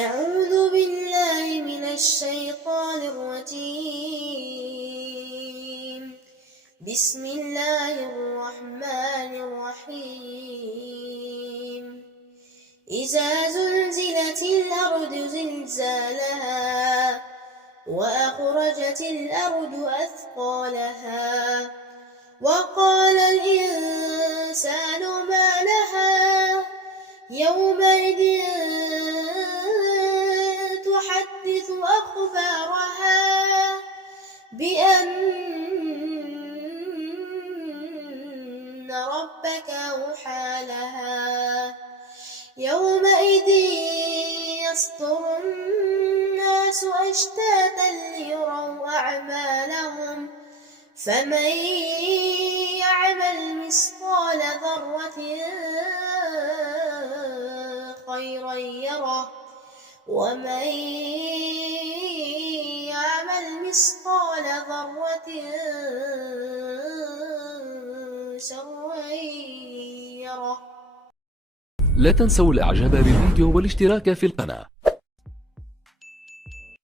أعوذ بالله من الشيطان الرجيم. بسم الله الرحمن الرحيم. إذا زلزلت الأرض زلزالها وأخرجت الأرض أثقالها وقال الإنسان ما لها يومئذ تحدث أخبارها بأن ربك أوحى لها يومئذ يصدر الناس أشتاتا ليروا أعمالهم فمن يعمل مثقال ذرة خيرا يره ومن يعمل مثقال ذرة شرا يره. لا تنسوا الاعجاب بالفيديو والاشتراك في القناة.